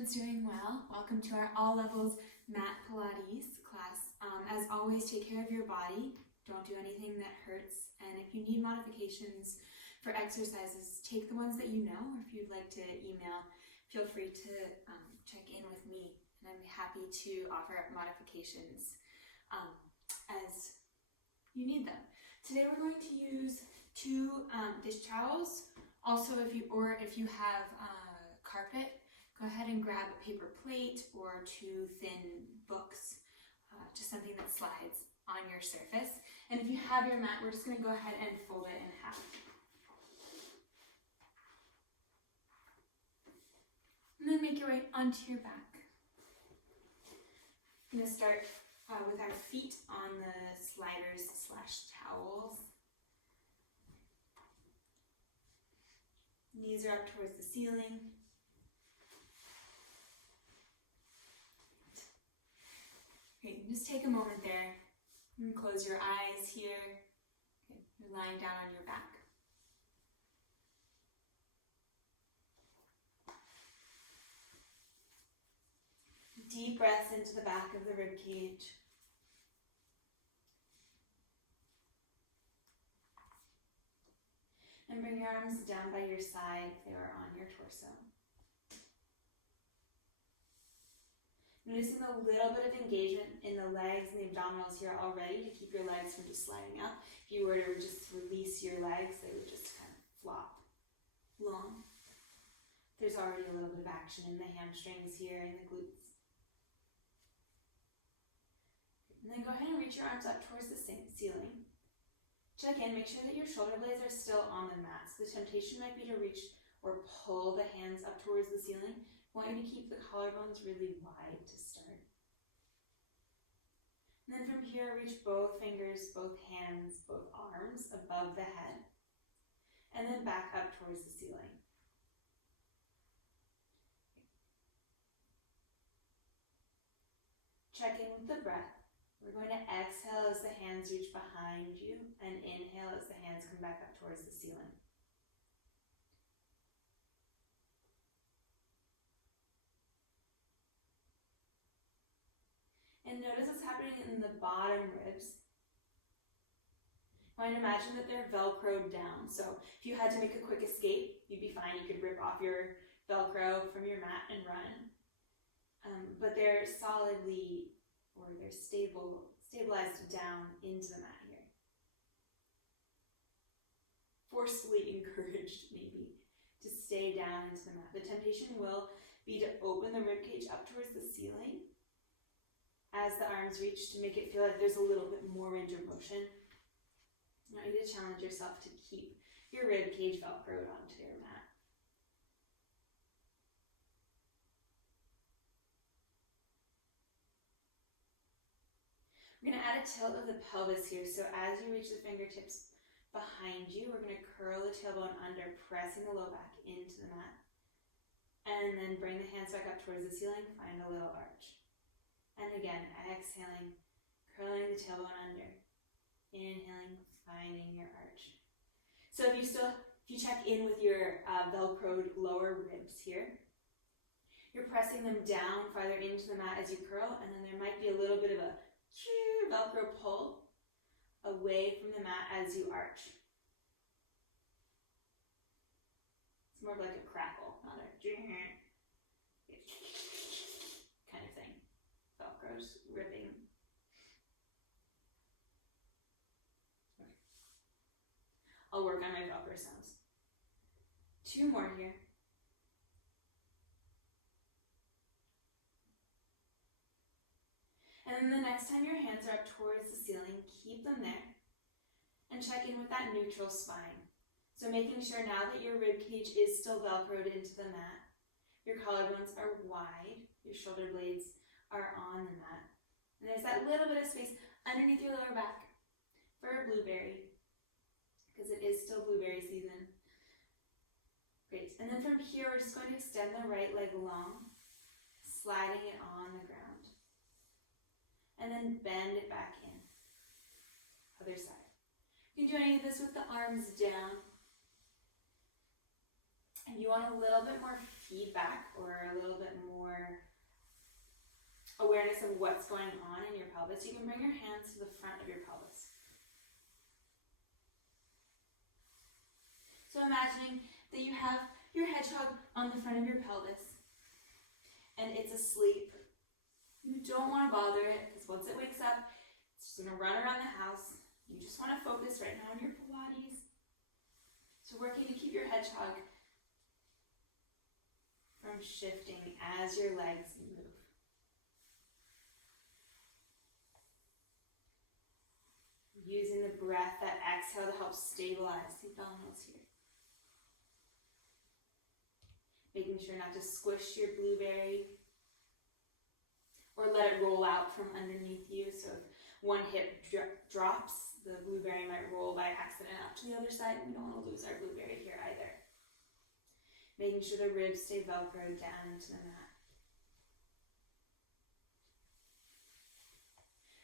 everyone's doing well. Welcome to our All Levels Mat Pilates class. As always, take care of your body. Don't do anything that hurts. And if you need modifications for exercises, take the ones that you know. Or if you'd like to email, feel free to check in with me. And I'm happy to offer modifications as you need them. Today we're going to use two dish towels. Also, if you have carpet, go ahead and grab a paper plate or two thin books, just something that slides on your surface. And if you have your mat, we're just going to go ahead and fold it in half. And then make your way onto your back. I'm going to start with our feet on the sliders / towels. Knees are up towards the ceiling. Great, just take a moment there and close your eyes here. Okay, you're lying down on your back. Deep breaths into the back of the rib cage. And bring your arms down by your side if they are on your torso. Noticing a little bit of engagement in the legs and the abdominals here already to keep your legs from just sliding up. If you were to just release your legs, they would just kind of flop long. There's already a little bit of action in the hamstrings here and the glutes. And then go ahead and reach your arms up towards the ceiling. Check in, make sure that your shoulder blades are still on the mat. So the temptation might be to reach or pull the hands up towards the ceiling. I want you to keep the collarbones really wide to start. And then from here, reach both fingers, both hands, both arms above the head. And then back up towards the ceiling. Check in with the breath. We're going to exhale as the hands reach behind you and inhale as the hands come back up towards the ceiling. And notice what's happening in the bottom ribs. I want to imagine that they're Velcroed down. So if you had to make a quick escape, you'd be fine. You could rip off your Velcro from your mat and run. But they're solidly, or they're stabilized down into the mat here. Forcefully encouraged, maybe, to stay down into the mat. The temptation will be to open the ribcage up towards the ceiling as the arms reach to make it feel like there's a little bit more range of motion. I want you to challenge yourself to keep your ribcage Velcroed onto your mat. We're going to add a tilt of the pelvis here. So as you reach the fingertips behind you, we're going to curl the tailbone under, pressing the low back into the mat. And then bring the hands back up towards the ceiling, find a little arch. And again, exhaling, curling the tailbone under. Inhaling, finding your arch. So if you check in with your Velcroed lower ribs here, you're pressing them down farther into the mat as you curl, and then there might be a little bit of a Velcro pull away from the mat as you arch. It's more like a crackle, not a kind of thing. Velcro's ripping. Okay. I'll work on my Velcro sounds. Two more here. And then the next time your hands are up towards the ceiling, keep them there. And check in with that neutral spine. So making sure now that your rib cage is still Velcroed into the mat, your collarbones are wide, your shoulder blades are on the mat. And there's that little bit of space underneath your lower back for a blueberry, because it is still blueberry season. Great. And then from here, we're just going to extend the right leg long, sliding it on the ground. And then bend it back in. Other side. You can do any of this with the arms down. If you want a little bit more feedback or a little bit more awareness of what's going on in your pelvis, you can bring your hands to the front of your pelvis. So imagining that you have your hedgehog on the front of your pelvis and it's asleep. You don't want to bother it because once it wakes up, it's just going to run around the house. You just want to focus right now on your Pilates. So working to keep your hedgehog from shifting as your legs move. Using the breath, that exhale, to help stabilize the abdominals here. Making sure not to squish your blueberry or let it roll out from underneath you. So if one hip drops, the blueberry might roll by accident out to the other side. We don't want to lose our blueberry here either. Making sure the ribs stay velcroed down into the mat.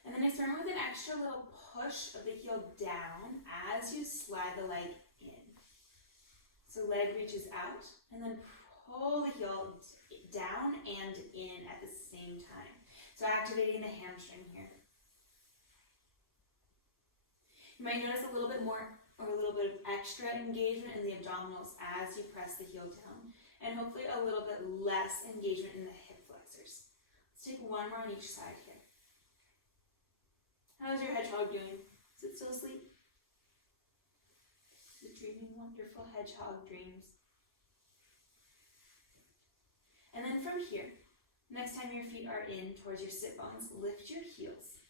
And then experiment with an extra little push of the heel down as you slide the leg in. So leg reaches out and then pull the heel down and in at the same time. So activating the hamstring here. You might notice a little bit more or a little bit of extra engagement in the abdominals as you press the heel down, and hopefully a little bit less engagement in the hip flexors. Let's take one more on each side here. How's your hedgehog doing? Is it still asleep? Is it dreaming wonderful hedgehog dreams? And then from here, next time your feet are in towards your sit bones, lift your heels.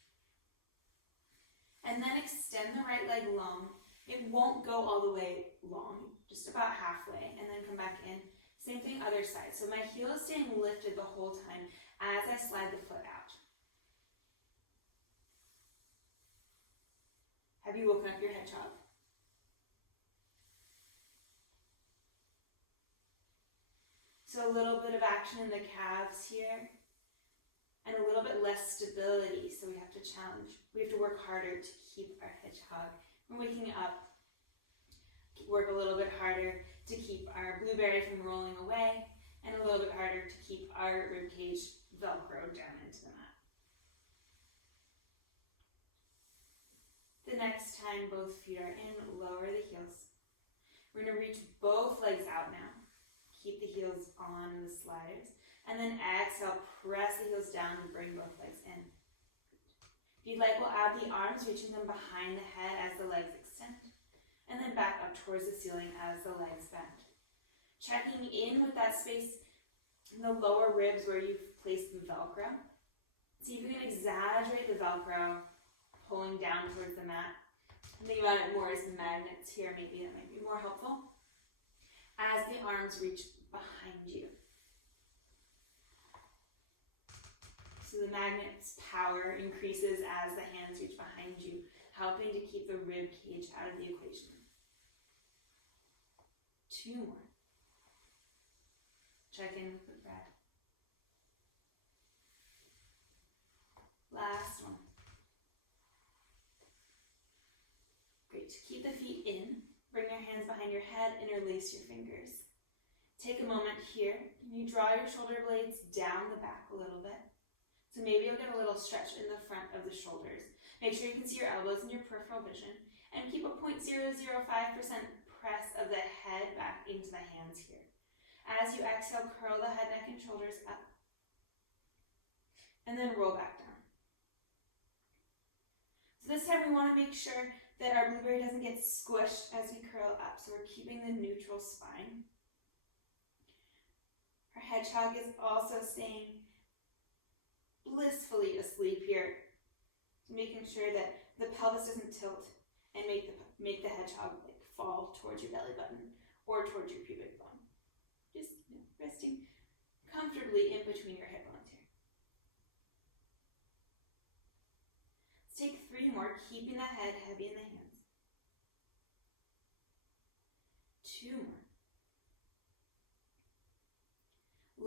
And then extend the right leg long. It won't go all the way long, just about halfway, and then come back in. Same thing other side. So my heel is staying lifted the whole time as I slide the foot out. Have you woken up your hedgehog? So a little bit of action in the calves here, and a little bit less stability, so we have to challenge. We have to work harder to keep our hedgehog from waking up. Work a little bit harder to keep our blueberry from rolling away, and a little bit harder to keep our ribcage velcroed down into the mat. The next time both feet are in, lower the heels. We're going to reach both legs out now. Keep the heels on the sliders. And then exhale, press the heels down and bring both legs in. If you'd like, we'll add the arms, reaching them behind the head as the legs extend. And then back up towards the ceiling as the legs bend. Checking in with that space in the lower ribs where you've placed the Velcro. See if you can exaggerate the Velcro, pulling down towards the mat. Think about it more as magnets here, maybe that might be more helpful. As the arms reach behind you. So the magnet's power increases as the hands reach behind you, helping to keep the rib cage out of the equation. 2 more. Check in with the breath. Last one. Great. Keep the feet in. Bring your hands behind your head. Interlace your fingers. Take a moment here. You draw your shoulder blades down the back a little bit. So maybe you'll get a little stretch in the front of the shoulders. Make sure you can see your elbows in your peripheral vision. And keep a 0.005% press of the head back into the hands here. As you exhale, curl the head, neck, and shoulders up. And then roll back down. So this time we want to make sure that our blueberry doesn't get squished as we curl up. So we're keeping the neutral spine. Our hedgehog is also staying blissfully asleep here. Making sure that the pelvis doesn't tilt and make the hedgehog fall towards your belly button or towards your pubic bone. Just resting comfortably in between your hip bones here. Let's take 3 more, keeping the head heavy in the hands. 2 more.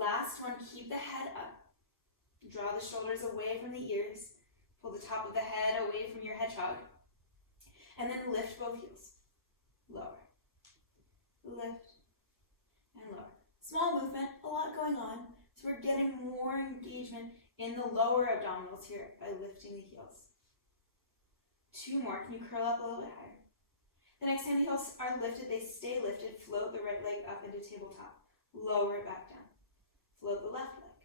Last one, keep the head up. Draw the shoulders away from the ears. Pull the top of the head away from your hedgehog. And then lift both heels. Lower. Lift. And Small movement, a lot going on. So we're getting more engagement in the lower abdominals here by lifting the heels. 2 more. Can you curl up a little bit higher? The next time the heels are lifted, they stay lifted. Float the right leg up into tabletop. Lower it back down. Float the left leg.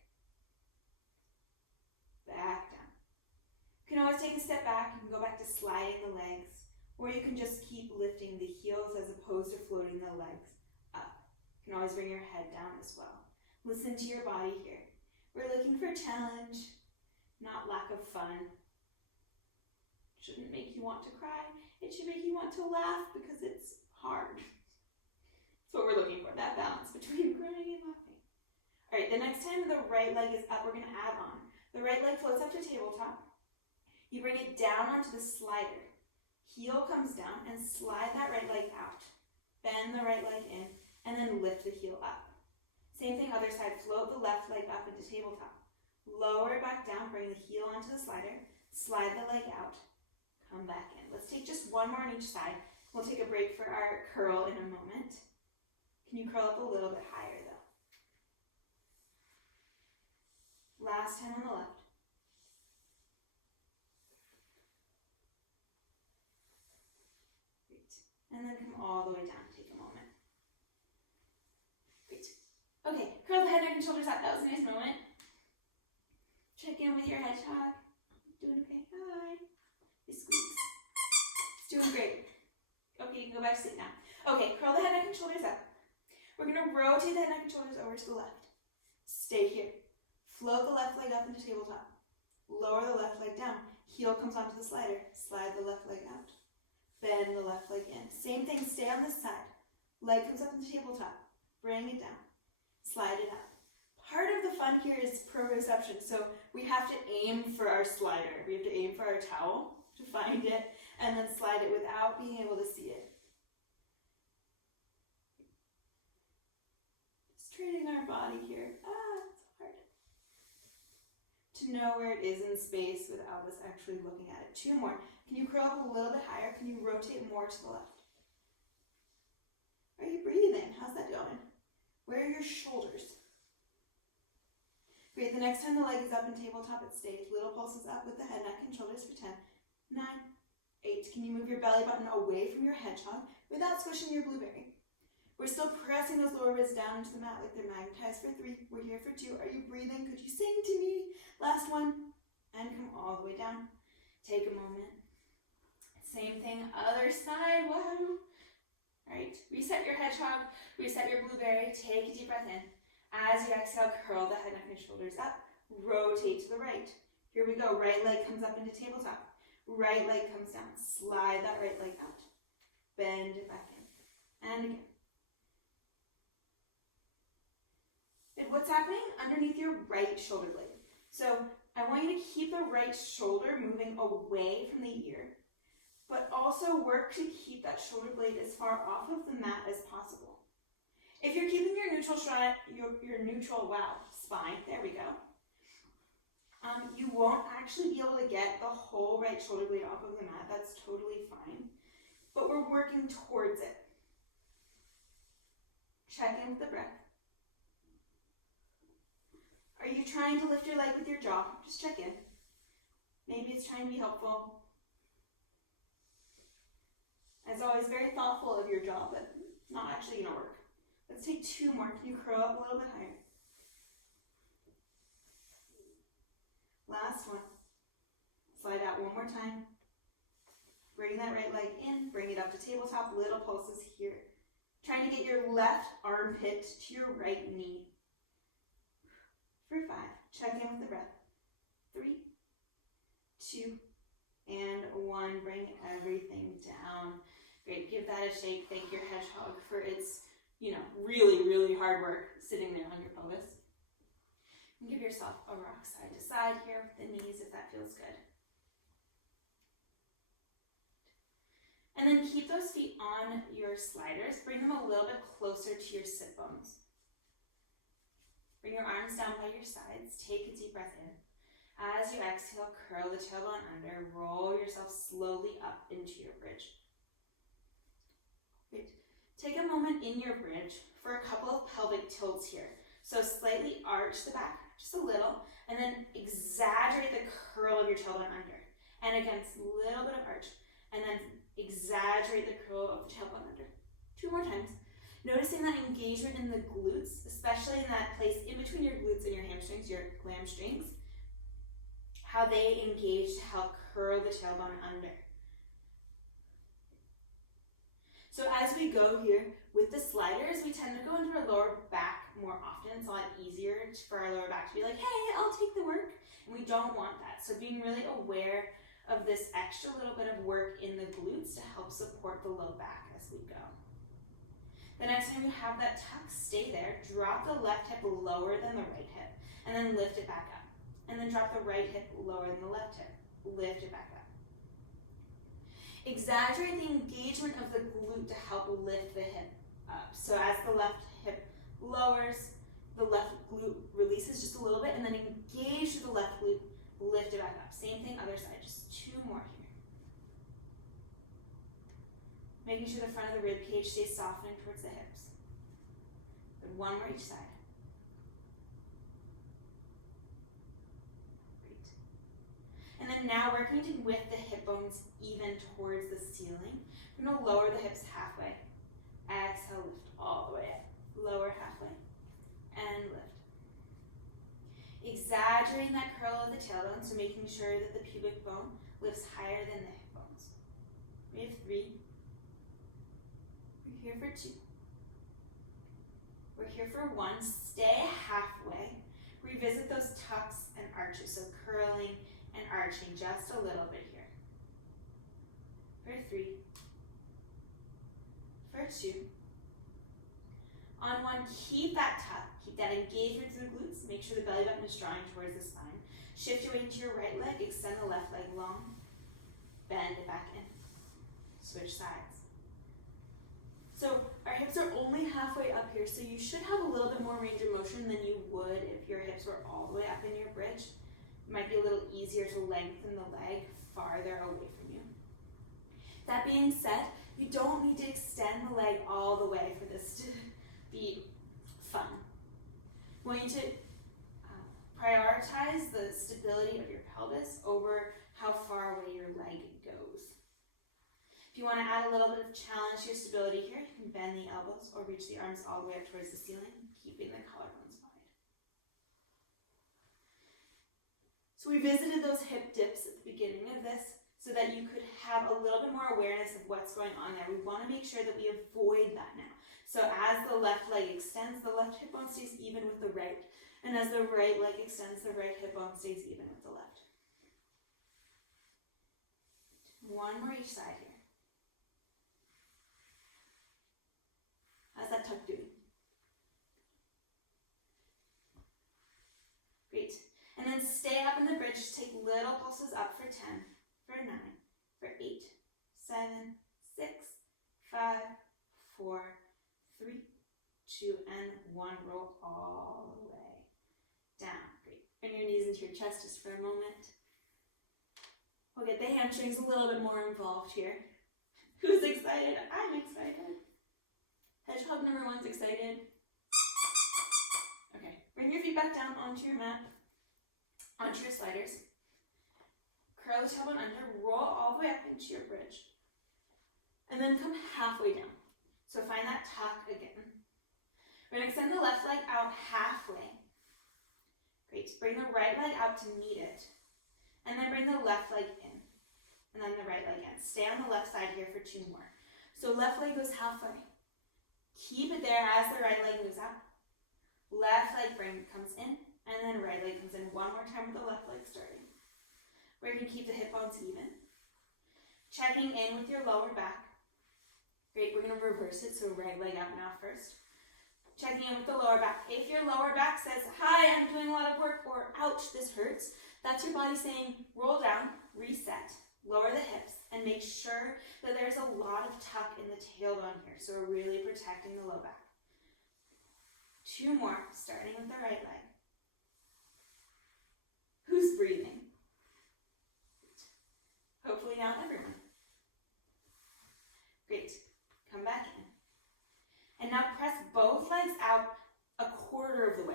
Back down. You can always take a step back. You can go back to sliding the legs, or you can just keep lifting the heels as opposed to floating the legs up. You can always bring your head down as well. Listen to your body here. We're looking for challenge, not lack of fun. Shouldn't make you want to cry. It should make you want to laugh because it's hard. That's what we're looking for, that balance between crying and laughing. All right, the next time the right leg is up, we're going to add on. The right leg floats up to tabletop. You bring it down onto the slider. Heel comes down and slide that right leg out. Bend the right leg in and then lift the heel up. Same thing, other side. Float the left leg up into tabletop. Lower it back down, bring the heel onto the slider. Slide the leg out. Come back in. Let's take just 1 more on each side. We'll take a break for our curl in a moment. Can you curl up a little bit higher though? Last time on the left. Great. And then come all the way down. Take a moment. Great. Okay, curl the head, neck, and shoulders up. That was a nice moment. Check in with your hedgehog. Doing okay? Hi. Squeeze. It's doing great. Okay, you can go back to sleep now. Okay, curl the head, neck, and shoulders up. We're going to rotate the head, neck, and shoulders over to the left. Stay here. Float the left leg up into tabletop. Lower the left leg down. Heel comes onto the slider. Slide the left leg out. Bend the left leg in. Same thing, stay on this side. Leg comes up into tabletop. Bring it down. Slide it up. Part of the fun here is proprioception, so we have to aim for our slider. We have to aim for our towel to find it, and then slide it without being able to see it. Just training our body here. It's hard. To know where it is in space without us actually looking at it. 2 more. Can you curl up a little bit higher? Can you rotate more to the left? Are you breathing? How's that going? Where are your shoulders? Great, the next time the leg is up in tabletop, it stays. Little pulses up with the head, neck, and shoulders for 10, 9, 8. Can you move your belly button away from your hedgehog without squishing your blueberry? We're still pressing those lower ribs down into the mat like they're magnetized for 3. We're here for 2. Are you breathing? Could you sing to me? Last one. And come all the way down. Take a moment. Same thing, other side. Wow. All right, reset your hedgehog, reset your blueberry. Take a deep breath in. As you exhale, curl the head, neck, and shoulders up. Rotate to the right. Here we go. Right leg comes up into tabletop. Right leg comes down. Slide that right leg out. Bend it back in. And again. And what's happening underneath your right shoulder blade? So I want you to keep the right shoulder moving away from the ear, but also work to keep that shoulder blade as far off of the mat as possible. If you're keeping your neutral spine, there we go. You won't actually be able to get the whole right shoulder blade off of the mat. That's totally fine. But we're working towards it. Check in with the breath. Are you trying to lift your leg with your jaw? Just check in. Maybe it's trying to be helpful. As always, very thoughtful of your jaw, but it's not actually going to work. Let's take 2 more. Can you curl up a little bit higher? Last one. Slide out 1 more time. Bring that right leg in. Bring it up to tabletop. Little pulses here. Trying to get your left armpit to your right knee. For 5. Check in with the breath. 3, 2, and 1. Bring everything down. Great. Give that a shake. Thank your hedgehog for its, really, really hard work sitting there on your pelvis. And give yourself a rock side to side here with the knees if that feels good. And then keep those feet on your sliders. Bring them a little bit closer to your sit bones. Bring your arms down by your sides. Take a deep breath in. As you exhale, curl the tailbone under. Roll yourself slowly up into your bridge. Great. Take a moment in your bridge for a couple of pelvic tilts here. So slightly arch the back, just a little, and then exaggerate the curl of your tailbone under. And again, a little bit of arch, and then exaggerate the curl of the tailbone under. 2 more times. Noticing that engagement in the glutes, especially in that place in between your glutes and your hamstrings, your hamstrings, how they engage to help curl the tailbone under. So as we go here with the sliders, we tend to go into our lower back more often. It's a lot easier for our lower back to be like, hey, I'll take the work. And we don't want that. So being really aware of this extra little bit of work in the glutes to help support the low back as we go. The next time you have that tuck, stay there. Drop the left hip lower than the right hip, and then lift it back up. And then drop the right hip lower than the left hip. Lift it back up. Exaggerate the engagement of the glute to help lift the hip up. So as the left hip lowers, the left glute releases just a little bit, and then engage the left glute, lift it back up. Same thing, other side, just 2 more here. Making sure the front of the rib cage stays softening towards the hips. Good, 1 more each side. And then now working to lift the hip bones even towards the ceiling. We're going to lower the hips halfway. Exhale, lift all the way up. Lower halfway. And lift. Exaggerating that curl of the tailbone, so making sure that the pubic bone lifts higher than the hip bones. We have 3. We're here for 2. We're here for 1. Stay halfway. Revisit those tucks and arches, so curling and arching just a little bit here. For 3. For 2. On 1, keep that tuck. Keep that engagement to the glutes. Make sure the belly button is drawing towards the spine. Shift your weight to your right leg. Extend the left leg long. Bend it back in. Switch sides. So our hips are only halfway up here, so you should have a little bit more range of motion than you would if your hips were all the way up in your bridge. It might be a little easier to lengthen the leg farther away from you. That being said, you don't need to extend the leg all the way for this to be fun. I want you to prioritize the stability of your pelvis over how far away your leg goes. If you want to add a little bit of challenge to your stability here, you can bend the elbows or reach the arms all the way up towards the ceiling, keeping the collarbones wide. So we visited those hip dips at the beginning of this so that you could have a little bit more awareness of what's going on there. We want to make sure that we avoid that now. So as the left leg extends, the left hip bone stays even with the right. And as the right leg extends, the right hip bone stays even with the left. 1 more each side here. How's that tuck doing? Great. And then stay up in the bridge. Just take little pulses up for 10, for 9, for 8, 7, 6, 5, 4, 3, 2, and 1. Roll all the way down. Great. Bring your knees into your chest just for a moment. We'll get the hamstrings a little bit more involved here. Who's excited? I'm excited. Hedgehog number 1's excited. Okay, bring your feet back down onto your mat, onto your sliders. Curl the tailbone under, roll all the way up into your bridge. And then come halfway down. So find that tuck again. We're going to extend the left leg out halfway. Great, bring the right leg out to meet it. And then bring the left leg in. And then the right leg in. Stay on the left side here for 2 more. So left leg goes halfway. Keep it there as the right leg moves out. Left leg comes in, and then right leg comes in. 1 more time with the left leg starting. Where you can keep the hip bones even. Checking in with your lower back. Great, we're going to reverse it, so right leg out now first. Checking in with the lower back. If your lower back says, hi, I'm doing a lot of work, or ouch, this hurts, that's your body saying, roll down, reset, lower the hips, and make sure that there's a lot of tuck in the tailbone here, so we're really protecting the low back. 2 more, starting with the right leg. Who's breathing? Hopefully not everyone. Great. Come back in.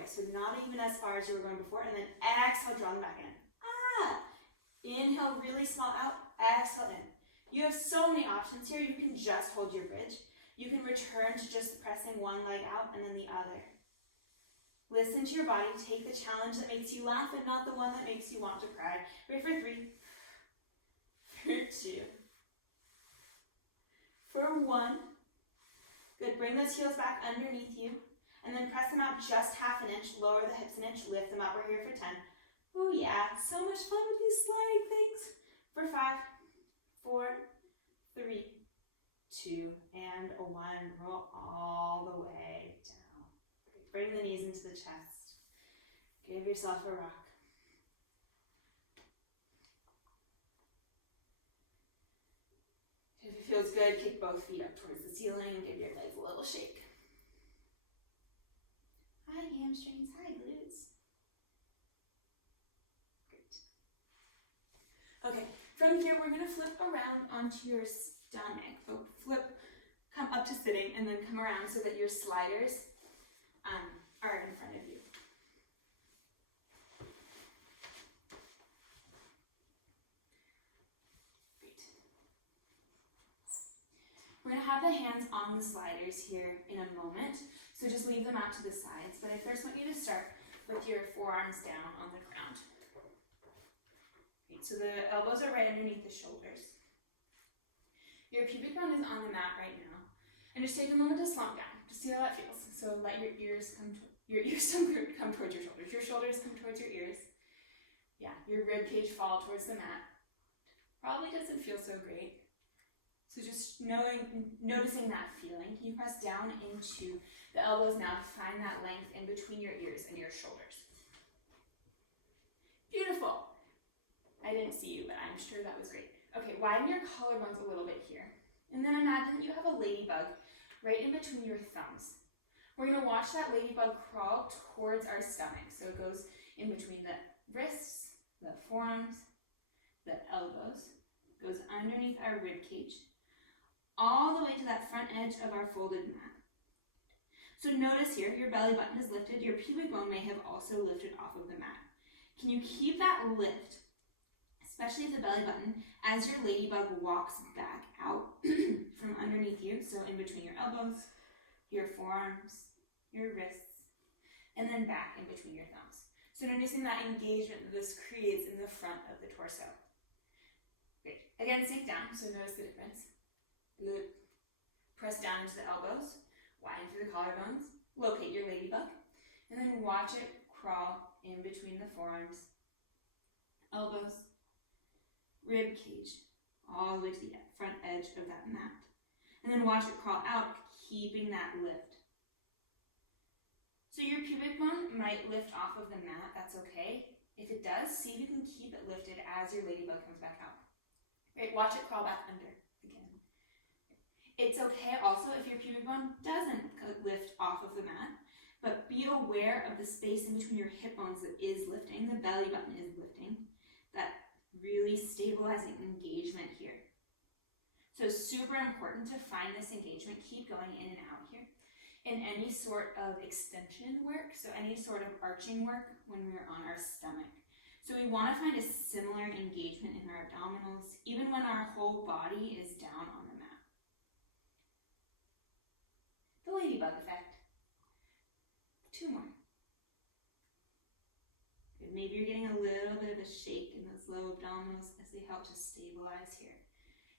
So not even as far as you were going before, and then exhale, draw them back in. Inhale, really small out, exhale in. You have so many options here. You can just hold your bridge. You can return to just pressing one leg out and then the other. Listen to your body. Take the challenge that makes you laugh and not the one that makes you want to cry. Ready for 3, for 2, for 1. Good. Bring those heels back underneath you and then press them out just half an inch. Lower the hips an inch. Lift them up. We're here for 10. Oh yeah, so much fun with these sliding things. For 5, 4, 3, 2, and 1. Roll all the way down. Bring the knees into the chest. Give yourself a rock. If it feels good, kick both feet up towards the ceiling and give your legs a little shake. Hi hamstrings, hi glutes. Great. Okay, from here we're going to flip around onto your stomach. So come up to sitting and then come around so that your sliders are in front of you. Great. We're going to have the hands on the sliders here in a moment, so just leave them out to the sides. But I first want you to start with your forearms down on the ground. Great. So the elbows are right underneath the shoulders. Your pubic bone is on the mat right now, and just take a moment to slump down. Just see how that feels. So let your ears come towards your shoulders. Your shoulders come towards your ears. Yeah, your rib cage fall towards the mat. Probably doesn't feel so great. So just noticing that feeling. Can you press down into the elbows now to find that length in between your ears and your shoulders? Beautiful. I didn't see you, but I'm sure that was great. Okay, widen your collarbones a little bit here. And then imagine that you have a ladybug right in between your thumbs. We're going to watch that ladybug crawl towards our stomach. So it goes in between the wrists, the forearms, the elbows, goes underneath our rib cage, all the way to that front edge of our folded mat. So notice here, your belly button is lifted. Your pubic bone may have also lifted off of the mat. Can you keep that lift, especially at the belly button, as your ladybug walks back out from underneath you, so in between your elbows, your forearms, your wrists, and then back in between your thumbs. So noticing that engagement that this creates in the front of the torso. Great. Again, sink down, so notice the difference. Good. Press down into the elbows, widen through the collarbones, locate your ladybug, and then watch it crawl in between the forearms, elbows, rib cage, all the way to the front edge of that mat. And then watch it crawl out, keeping that lift. So your pubic bone might lift off of the mat, that's okay. If it does, see if you can keep it lifted as your ladybug comes back out. Right, watch it crawl back under again. It's okay also if your pubic bone doesn't lift off of the mat, but be aware of the space in between your hip bones that is lifting, the belly button is lifting, that really stabilizing engagement here. So super important to find this engagement, keep going in and out here. In any sort of extension work, so any sort of arching work when we're on our stomach. So we want to find a similar engagement in our abdominals, even when our whole body is down on the mat. The ladybug effect. 2 more. Good. Maybe you're getting a little bit of a shake in those low abdominals as they help to stabilize here.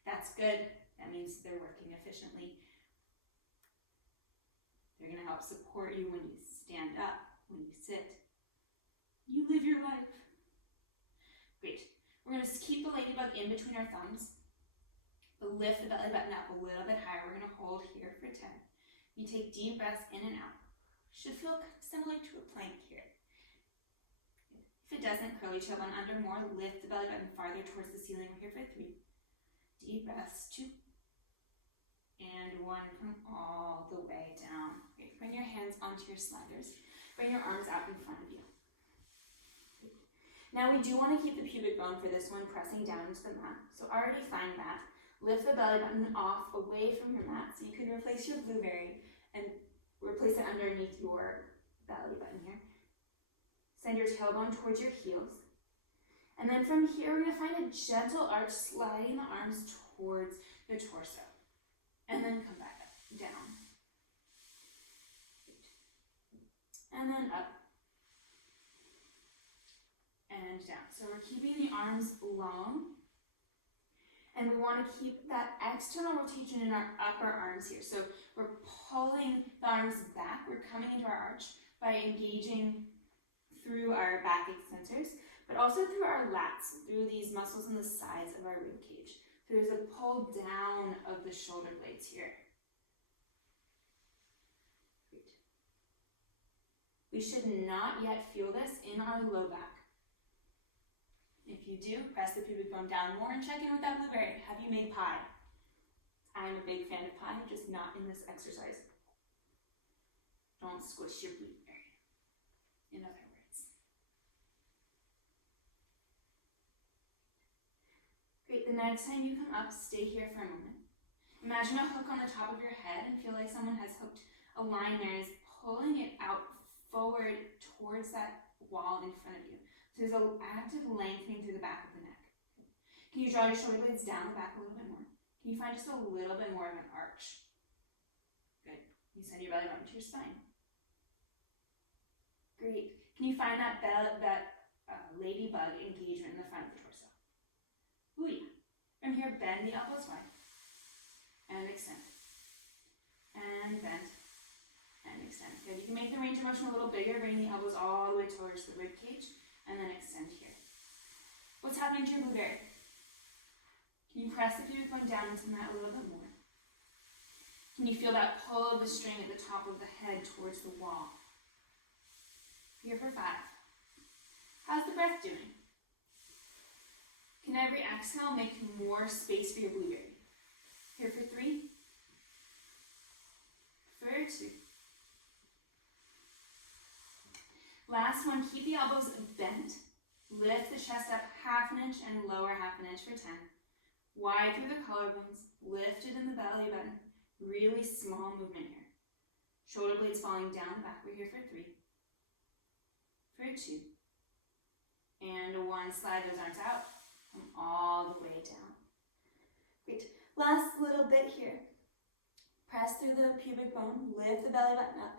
That's good. That means they're working efficiently. They're going to help support you when you stand up, when you sit. You live your life. Great. We're going to keep the ladybug in between our thumbs, but lift the belly button up a little bit higher. We're going to hold here for 10. You take deep breaths in and out. Should feel similar to a plank here. If it doesn't, curl your tailbone under more. Lift the belly button farther towards the ceiling. We're here for 3. Deep breaths, 2. And 1, come all the way down. Great. Bring your hands onto your sliders. Bring your arms out in front of you. Great. Now we do want to keep the pubic bone for this one pressing down into the mat. So already find that. Lift the belly button off away from your mat so you can replace your blueberry and replace it underneath your belly button here. Send your tailbone towards your heels. And then from here, we're going to find a gentle arch, sliding the arms towards the torso. And then come back up, down. And then up. And down. So we're keeping the arms long. And we want to keep that external rotation in our upper arms here. So we're pulling the arms back. We're coming into our arch by engaging through our back extensors, but also through our lats, through these muscles on the sides of our rib cage. So there's a pull down of the shoulder blades here. Great. We should not yet feel this in our low back. If you do, press the pubic bone down more and check in with that blueberry. Have you made pie? I'm a big fan of pie, just not in this exercise. Don't squish your blueberry, in other words. Great, the next time you come up, stay here for a moment. Imagine a hook on the top of your head and feel like someone has hooked a line there and is pulling it out forward towards that wall in front of you. So there's an active lengthening through the back of the neck. Can you draw your shoulder blades down the back a little bit more? Can you find just a little bit more of an arch? Good. You send your belly button to your spine. Great. Can you find that ladybug engagement in the front of the torso? Ooh, yeah. From here, bend the elbows wide. And extend. And bend. And extend. Good. You can make the range of motion a little bigger, bring the elbows all the way towards the rib cage. And then extend here. What's happening to your blueberry? Can you press the pubic bone down into the mat a little bit more? Can you feel that pull of the string at the top of the head towards the wall? Here for 5. How's the breath doing? Can every exhale make more space for your blueberry? Here for 3. For 2. Last one, keep the elbows bent. Lift the chest up 1/2 inch and lower 1/2 inch for 10. Wide through the collarbones, lifted in the belly button. Really small movement here. Shoulder blades falling down the back. We're here for 3. For 2. And 1, slide those arms out. Come all the way down. Great. Last little bit here. Press through the pubic bone, lift the belly button up.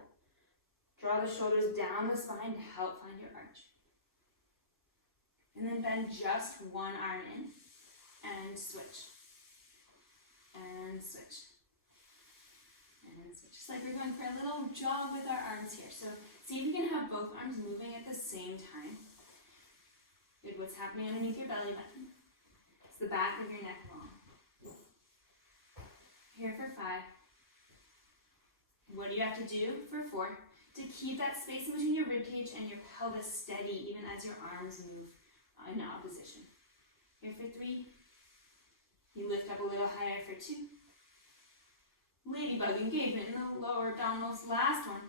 Draw the shoulders down the spine to help find your arch. And then bend just one arm in and switch. And switch. And switch. Just like we're going for a little jog with our arms here. So see if you can have both arms moving at the same time. Good. What's happening underneath your belly button? It's the back of your neck long. Here for 5. What do you have to do for 4? To keep that space in between your ribcage and your pelvis steady even as your arms move in opposition. Here for 3. You lift up a little higher for 2. Ladybug engagement in the lower abdominals. Last one.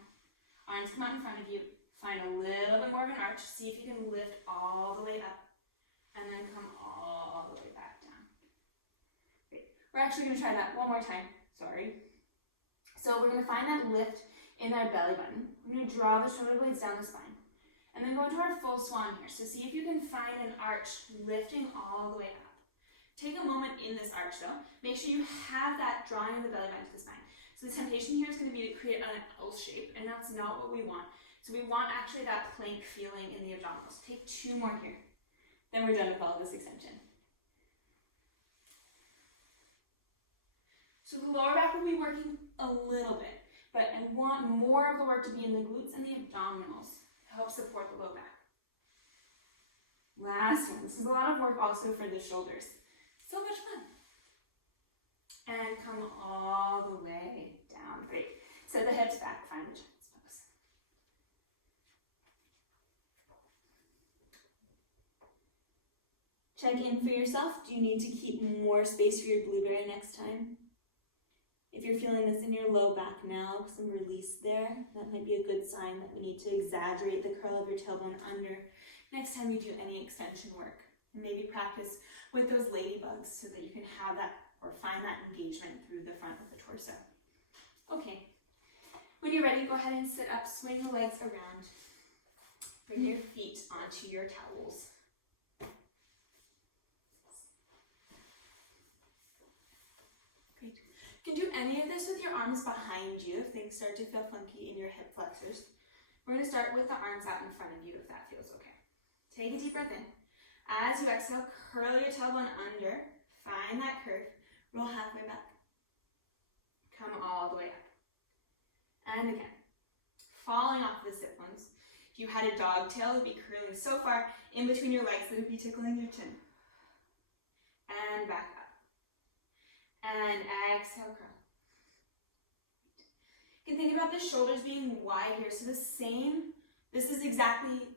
Arms come out in front of you. Find a little bit more of an arch. See if you can lift all the way up and then come all the way back down. Great. We're actually going to try that one more time. Sorry. So we're going to find that lift in our belly button. We're going to draw the shoulder blades down the spine. And then go into our full swan here. So see if you can find an arch lifting all the way up. Take a moment in this arch though. Make sure you have that drawing of the belly button to the spine. So the temptation here is going to be to create an L shape, and that's not what we want. So we want actually that plank feeling in the abdominals. Take 2 more here. Then we're done with pelvis extension. So the lower back will be working a little bit, but I want more of the work to be in the glutes and the abdominals to help support the low back. Last one. This is a lot of work also for the shoulders. So much fun. And come all the way down. Great. Set the hips back. Find the child's pose. Check in for yourself. Do you need to keep more space for your blueberry next time? If you're feeling this in your low back now, some release there, that might be a good sign that we need to exaggerate the curl of your tailbone under next time you do any extension work. And maybe practice with those ladybugs so that you can have that or find that engagement through the front of the torso. Okay, when you're ready, go ahead and sit up, swing the legs around. Bring your feet onto your towels. Great. You can do any of this with your arms behind you if things start to feel funky in your hip flexors. We're going to start with the arms out in front of you if that feels okay. Take a deep breath in. As you exhale, curl your tailbone under. Find that curve. Roll halfway back. Come all the way up. And again. Falling off the sit bones. If you had a dog tail, it would be curling so far in between your legs that it would be tickling your chin. And back up. And exhale, curl. You can think about the shoulders being wide here. So this is exactly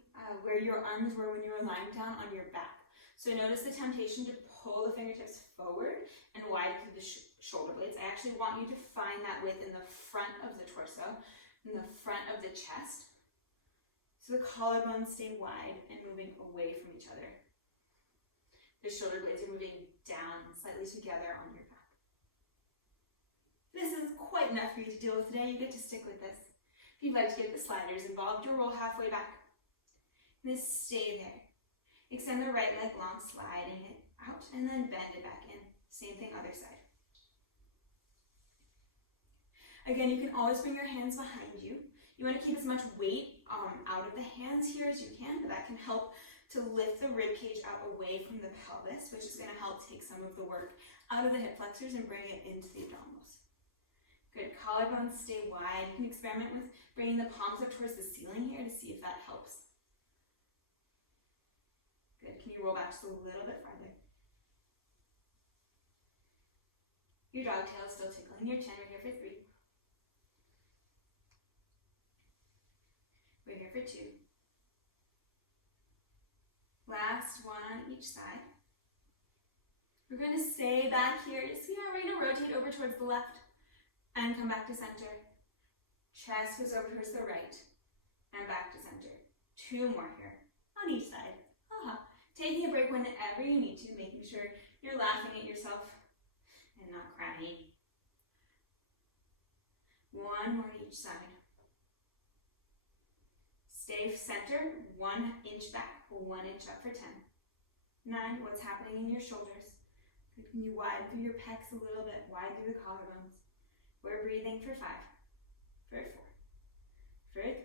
where your arms were when you were lying down on your back. So notice the temptation to pull the fingertips forward and wide through the shoulder blades. I actually want you to find that width in the front of the torso, in the front of the chest. So the collarbones stay wide and moving away from each other. The shoulder blades are moving down slightly together on your back. This is quite enough for you to deal with today. You get to stick with this. If you'd like to get the sliders involved, you'll roll halfway back. And then stay there. Extend the right leg long, sliding it out, and then bend it back in. Same thing, other side. Again, you can always bring your hands behind you. You want to keep as much weight out of the hands here as you can, but that can help to lift the rib cage out away from the pelvis, which is going to help take some of the work out of the hip flexors and bring it into the abdominals. Good, collarbones stay wide. You can experiment with bringing the palms up towards the ceiling here to see if that helps. Good, can you roll back just a little bit farther? Your dog tail is still tickling your chin. We're here for 3. We're here for 2. Last one on each side. We're going to stay back here. We're going to rotate over towards the left and come back to center. Chest goes over towards the right and back to center. 2 more here on each side. Taking a break whenever you need to, making sure you're laughing at yourself and not crying. 1 more on each side. Stay center, 1 inch back, 1 inch up for 10. 9, what's happening in your shoulders? Can you widen through your pecs a little bit, widen through the collarbones? We're breathing for 5, for 4, for 3,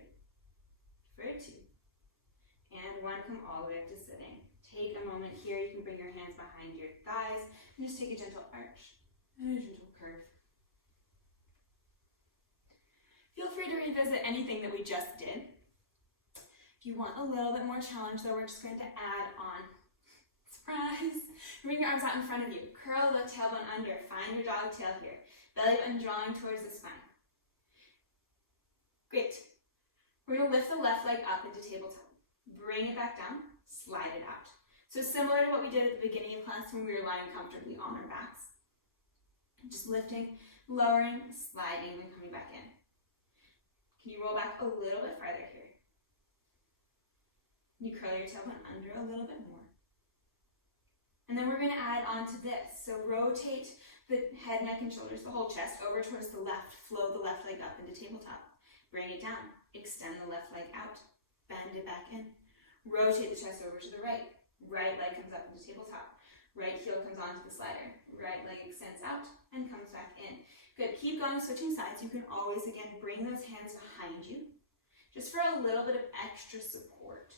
for 2, and 1, come all the way up to sitting. Take a moment here, you can bring your hands behind your thighs, and just take a gentle arch, and a gentle curve. Feel free to revisit anything that we just did. If you want a little bit more challenge though, we're just going to add on, surprise, bring your arms out in front of you, curl the tailbone under, find your dog tail here, belly button drawing towards the spine. Great. We're going to lift the left leg up into tabletop, bring it back down, slide it out. So similar to what we did at the beginning of class when we were lying comfortably on our backs. Just lifting, lowering, sliding, and coming back in. Can you roll back a little bit farther here? You curl your tailbone under a little bit more. And then we're going to add on to this. So rotate the head, neck, and shoulders, the whole chest, over towards the left. Flow the left leg up into tabletop. Bring it down. Extend the left leg out. Bend it back in. Rotate the chest over to the right. Right leg comes up into tabletop. Right heel comes onto the slider. Right leg extends out and comes back in. Good. Keep going, switching sides. You can always, again, bring those hands behind you just for a little bit of extra support.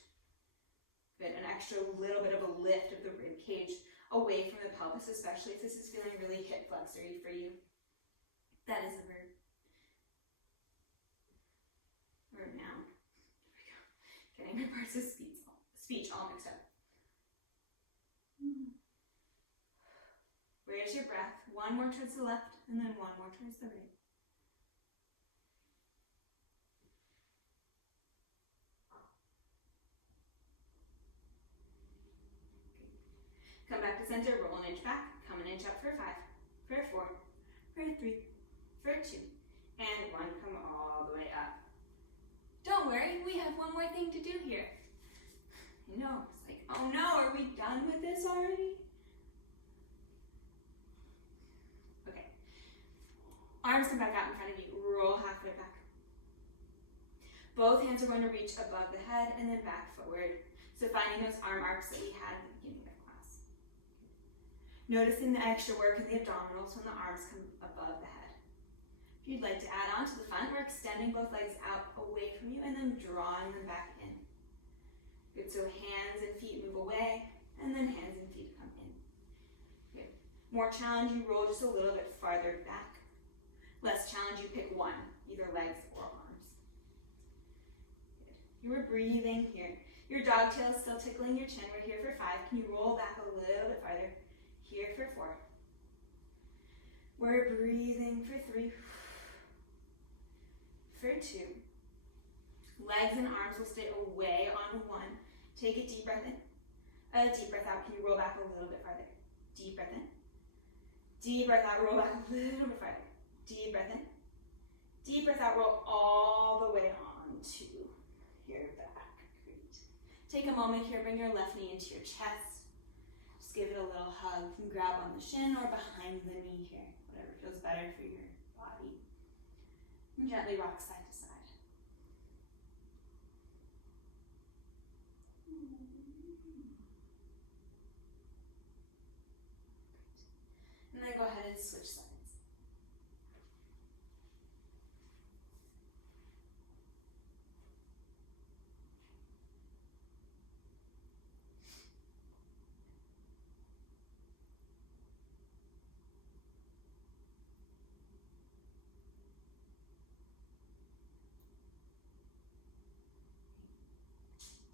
Good. An extra little bit of a lift of the rib cage away from the pelvis, especially if this is feeling really hip flexory for you. That is a verb. Or a noun. There we go. Getting my parts of speech all mixed up. Where's your breath? 1 more towards the left, and then 1 more towards the right. Come back to center, roll an inch back, come an inch up for 5, for 4, for 3, for 2, and 1, come all the way up. Don't worry, we have 1 more thing to do here. I know, it's like, oh no, are we done with this already? Okay. Arms come back out in front of you, roll halfway back. Both hands are going to reach above the head and then back forward. So finding those arm arcs that we had at the beginning of class. Noticing the extra work in the abdominals when the arms come above the head. If you'd like to add on to the fun, we're extending both legs out away from you and then drawing them back in. Good, so hands and feet move away, and then hands and feet come in. Good. More challenge, you roll just a little bit farther back. Less challenge, you pick one, either legs or arms. Good. You were breathing here. Your dog tail is still tickling your chin. We're here for 5. Can you roll back a little bit farther? Here for 4. We're breathing for 3. For 2. Legs and arms will stay away on 1. Take a deep breath in. A deep breath out. Can you roll back a little bit farther? Deep breath in. Deep breath out. Roll back a little bit farther. Deep breath in. Deep breath out. Roll all the way on to your back. Great. Take a moment here. Bring your left knee into your chest. Just give it a little hug. You can grab on the shin or behind the knee here. Whatever feels better for your body. And gently rock side to side. And then go ahead and switch sides.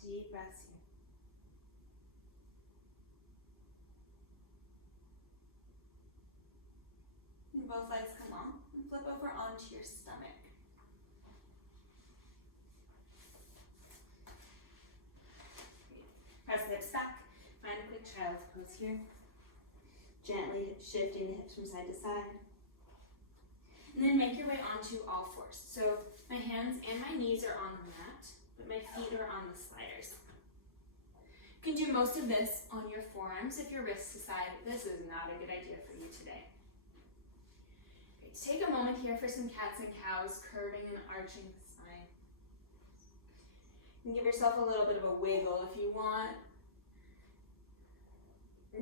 Deep breaths here. And both legs come long and flip over onto your stomach. Great. Press the hips back. Find a quick child's pose here. Gently shifting the hips from side to side. And then make your way onto all fours. So my hands and my knees are on the mat, but my feet are on the sliders. You can do most of this on your forearms if your wrists decide this is not a good idea for you today. Great. Take a moment here for some cats and cows, curving and arching the spine. You can give yourself a little bit of a wiggle if you want.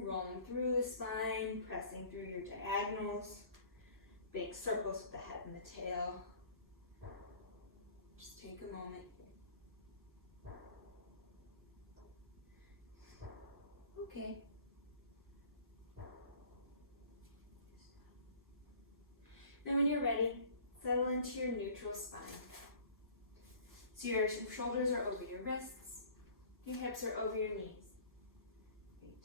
Rolling through the spine, pressing through your diagonals. Big circles with the head and the tail. Just take a moment here. Okay. Then when you're ready, settle into your neutral spine. So your shoulders are over your wrists, your hips are over your knees. Great.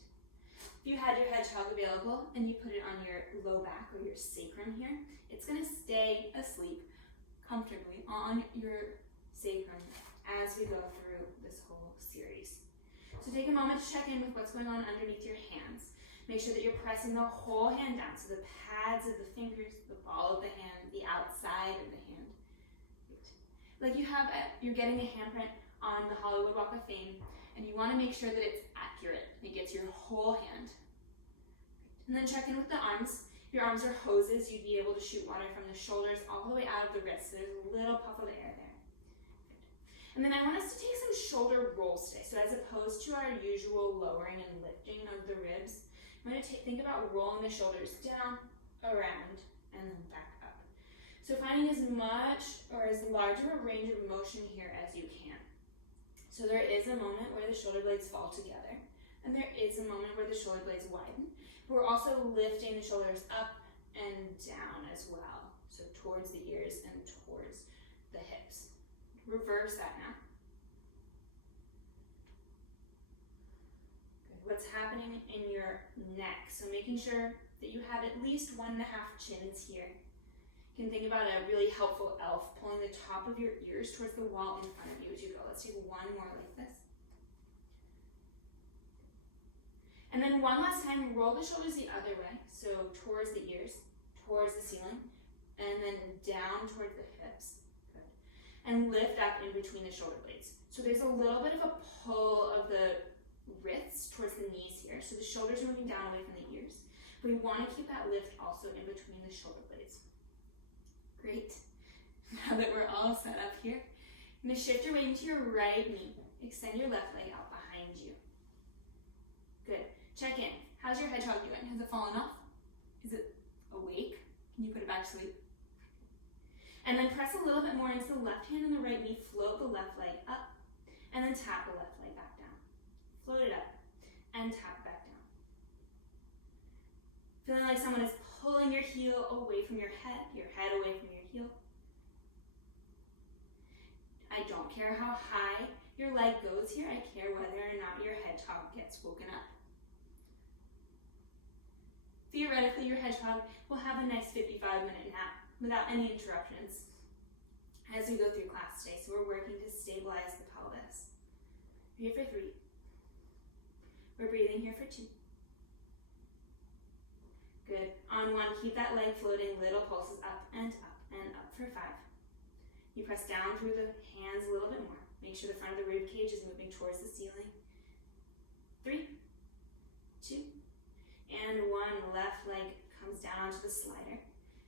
If you had your hedgehog available and you put it on your low back or your sacrum here, it's going to stay asleep comfortably on your sacrum as we go through this whole series. So take a moment to check in with what's going on underneath your hands. Make sure that you're pressing the whole hand down, so the pads of the fingers, the ball of the hand, the outside of the hand. Great. Like you're getting a handprint on the Hollywood Walk of Fame, and you want to make sure that it's accurate. It gets your whole hand. And then check in with the arms. Your arms are hoses. You'd be able to shoot water from the shoulders all the way out of the wrists. So there's a little puff of air there. And then I want us to take some shoulder rolls today. So as opposed to our usual lowering and lifting of the ribs, I'm going to think about rolling the shoulders down, around, and then back up. So finding as much or as large of a range of motion here as you can. So there is a moment where the shoulder blades fall together, and there is a moment where the shoulder blades widen. But we're also lifting the shoulders up and down as well. So towards the ears and towards the hips. Reverse that now. Good. What's happening in your neck? So making sure that you have at least 1.5 chins here. You can think about a really helpful elf pulling the top of your ears towards the wall in front of you as you go. Let's take one more like this. And then one last time, roll the shoulders the other way. So towards the ears, towards the ceiling, and then down towards the hips. And lift up in between the shoulder blades. So there's a little bit of a pull of the wrists towards the knees here. So the shoulders are moving down away from the ears. But we want to keep that lift also in between the shoulder blades. Great. Now that we're all set up here, You're gonna shift your weight into your right knee. Extend your left leg out behind you. Good. Check in. How's your hedgehog doing? Has it fallen off? Is it awake? Can you put it back to sleep? And then press a little bit more into the left hand and the right knee. Float the left leg up. And then tap the left leg back down. Float it up. And tap it back down. Feeling like someone is pulling your heel away from your head away from your heel. I don't care how high your leg goes here. I care whether or not your hedgehog gets woken up. Theoretically, your hedgehog will have a nice 55-minute nap without any interruptions as we go through class today. So we're working to stabilize the pelvis. We're here for 3. We're breathing here for 2. Good. On 1, keep that leg floating, little pulses up and up and up for 5. You press down through the hands a little bit more. Make sure the front of the rib cage is moving towards the ceiling. 3, 2, and 1. Left leg comes down onto the slider,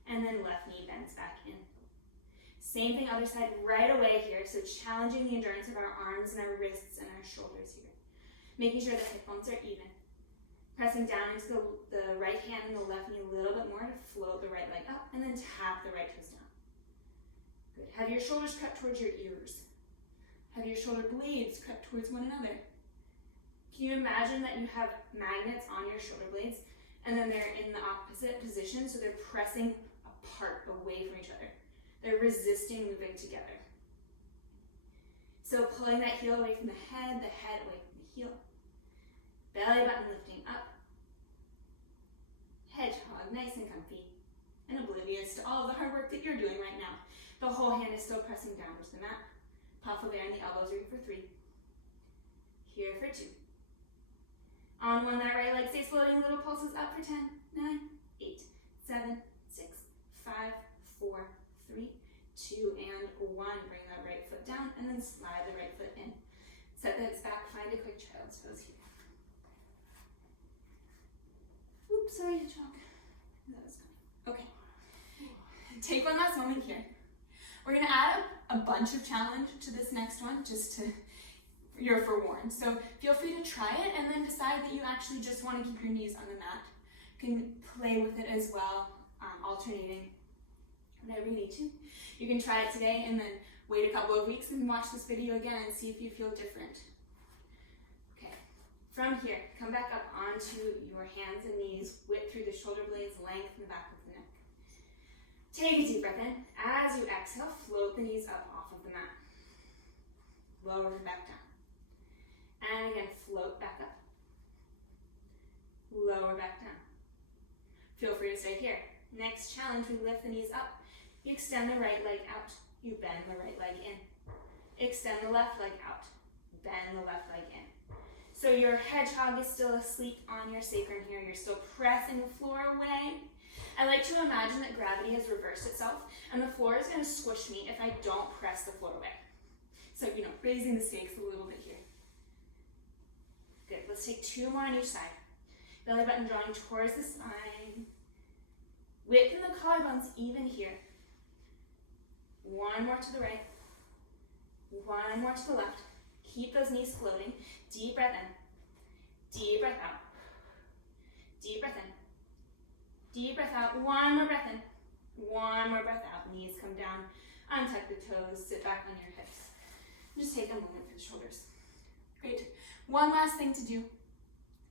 and then left knee bends back in. Same thing other side right away here, so challenging the endurance of our arms and our wrists and our shoulders here. Making sure the hip bones are even. Pressing down into the right hand and the left knee a little bit more to float the right leg up, and then tap the right toes down. Good. Have your shoulders crept towards your ears. Have your shoulder blades crept towards one another. Can you imagine that you have magnets on your shoulder blades and then they're in the opposite position, so they're pressing apart away from each other. They're resisting moving together. So pulling that heel away from the head away from the heel. Belly button lifting up. Hedgehog, nice and comfy and oblivious to all of the hard work that you're doing right now. The whole hand is still pressing down to the mat. Puff of air in the elbows are here for 3. Here for 2. On 1, that right leg stays floating, little pulses up for 10, 9, 8, 7, 6, 5, 4, 3, 2, and 1. Bring that right foot down and then slide the right foot in. Set the hips back, find a quick child's pose here. Oops, sorry, hedgehog. That was funny. Okay. Take one last moment here. We're going to add a bunch of challenge to this next one, just to, you're forewarned. So feel free to try it and then decide that you actually just want to keep your knees on the mat. You can play with it as well, alternating whenever you need to. You can try it today and then wait a couple of weeks and watch this video again and see if you feel different. Okay, from here, come back up onto your hands and knees, width through the shoulder blades, length in the back of the neck. Take a deep breath in. As you exhale, float the knees up off of the mat. Lower them back down. And again, float back up. Lower back down. Feel free to stay here. Next challenge, we lift the knees up. You extend the right leg out. You bend the right leg in. Extend the left leg out. Bend the left leg in. So your hedgehog is still asleep on your sacrum here. You're still pressing the floor away. I like to imagine that gravity has reversed itself and the floor is going to squish me if I don't press the floor away. So, raising the stakes a little bit here. Good. Let's take 2 more on each side. Belly button drawing towards the spine. Width in the collarbones even here. 1 more to the right. 1 more to the left. Keep those knees floating. Deep breath in. Deep breath out. Deep breath in. Deep breath out. 1 more breath in. 1 more breath out. Knees come down. Untuck the toes. Sit back on your hips. Just take a moment for the shoulders. Great. One last thing to do.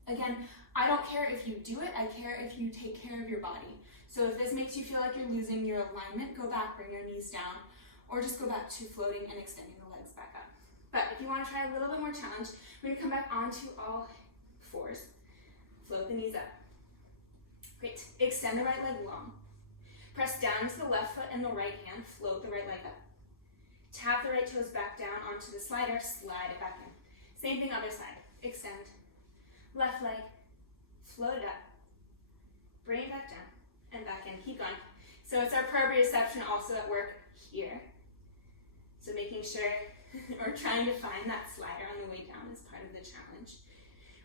Again, I don't care if you do it. I care if you take care of your body. So if this makes you feel like you're losing your alignment, go back, bring your knees down, or just go back to floating and extending the legs back up. But if you want to try a little bit more challenge, we're going to come back onto all 4s. Float the knees up. Great. Extend the right leg long. Press down to the left foot and the right hand. Float the right leg up. Tap the right toes back down onto the slider. Slide it back in. Same thing other side. Extend. Left leg. Float it up. Bring it back down. And back in. Keep going. So it's our proprioception also at work here. So making sure or trying to find that slider on the way down is part of the challenge.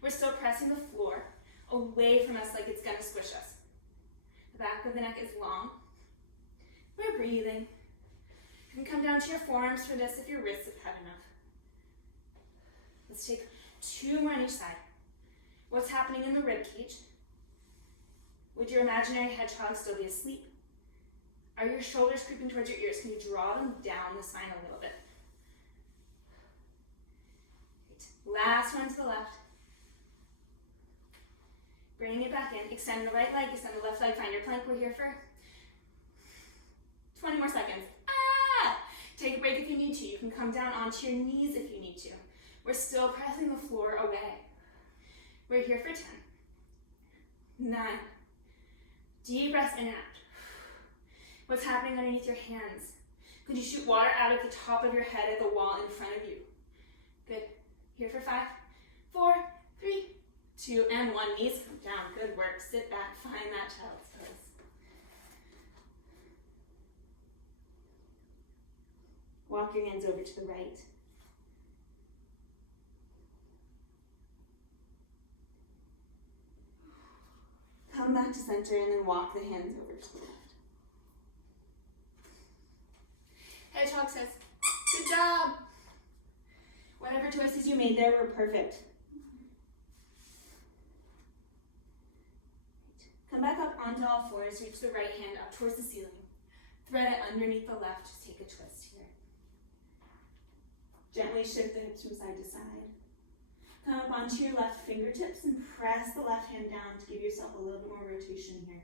We're still pressing the floor away from us like it's going to squish us. The back of the neck is long. We're breathing. You can come down to your forearms for this if your wrists have had enough. Let's take 2 more on each side. What's happening in the rib cage? Would your imaginary hedgehog still be asleep? Are your shoulders creeping towards your ears? Can you draw them down the spine a little bit? Great. Last one to the left. Bring it back in. Extend the right leg, extend the left leg. Find your plank. We're here for 20 more seconds. Take a break if you need to. You can come down onto your knees if you need to. We're still pressing the floor away. We're here for 10, 9. Deep breaths in and out. What's happening underneath your hands? Could you shoot water out at the top of your head at the wall in front of you? Good. Here for 5, 4, 3, 2, and 1. Knees come down. Good work. Sit back. Find that child's pose. Walk your hands over to the right. Come back to center and then walk the hands over to the left. Hedgehog says, good job. Whatever choices you made there were perfect. Come back up onto all fours. Reach the right hand up towards the ceiling. Thread it underneath the left. Just take a twist here. Gently shift the hips from side to side. Come up onto your left fingertips and press the left hand down to give yourself a little bit more rotation here.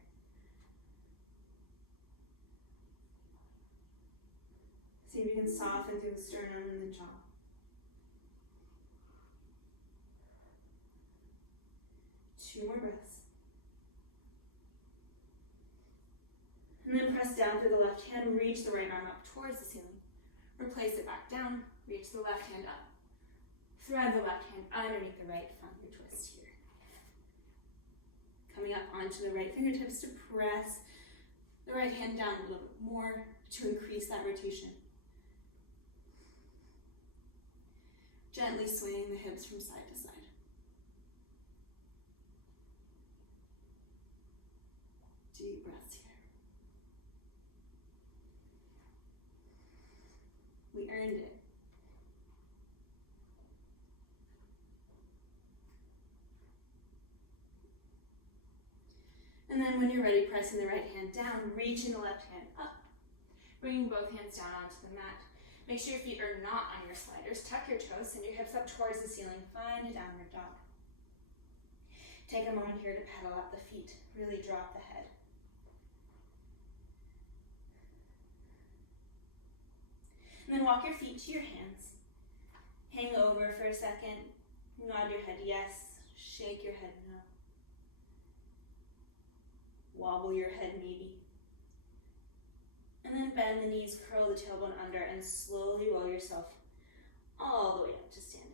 See if you can soften through the sternum and the jaw. Two more breaths. And then press down through the left hand, reach the right arm up towards the ceiling. Replace it back down, reach the left hand up. Thread the left hand underneath the right, find your twist here. Coming up onto the right fingertips to press the right hand down a little bit more to increase that rotation. Gently swaying the hips from side to side. Deep breaths here. We earned it. And then when you're ready, pressing the right hand down, reaching the left hand up. Bringing both hands down onto the mat. Make sure your feet are not on your sliders. Tuck your toes, send your hips up towards the ceiling. Find a downward dog. Take a moment here to pedal up the feet. Really drop the head. And then walk your feet to your hands. Hang over for a second. Nod your head yes. Shake your head no. Wobble your head maybe. And then bend the knees, curl the tailbone under, and slowly roll yourself all the way up to standing.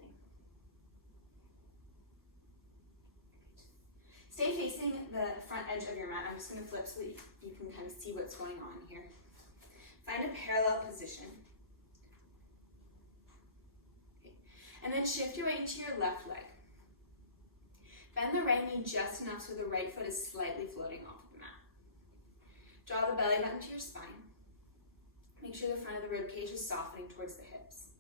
Stay facing the front edge of your mat. I'm just going to flip so that you can kind of see what's going on here. Find a parallel position. Okay. And then shift your weight to your left leg. Bend the right knee just enough so the right foot is slightly floating off the mat. Draw the belly button to your spine. Make sure the front of the rib cage is softening towards the hips.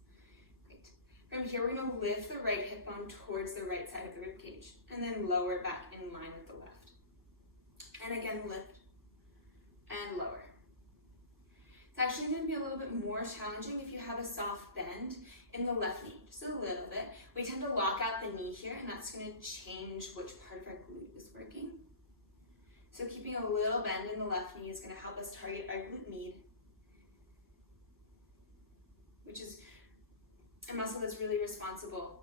Great. From here, we're going to lift the right hip bone towards the right side of the rib cage, and then lower it back in line with the left. And again, lift and lower. It's actually going to be a little bit more challenging if you have a soft bend in the left knee, just a little bit. We tend to lock out the knee here, and that's going to change which part of our glute is working. So keeping a little bend in the left knee is going to help us target our glute med, which is a muscle that's really responsible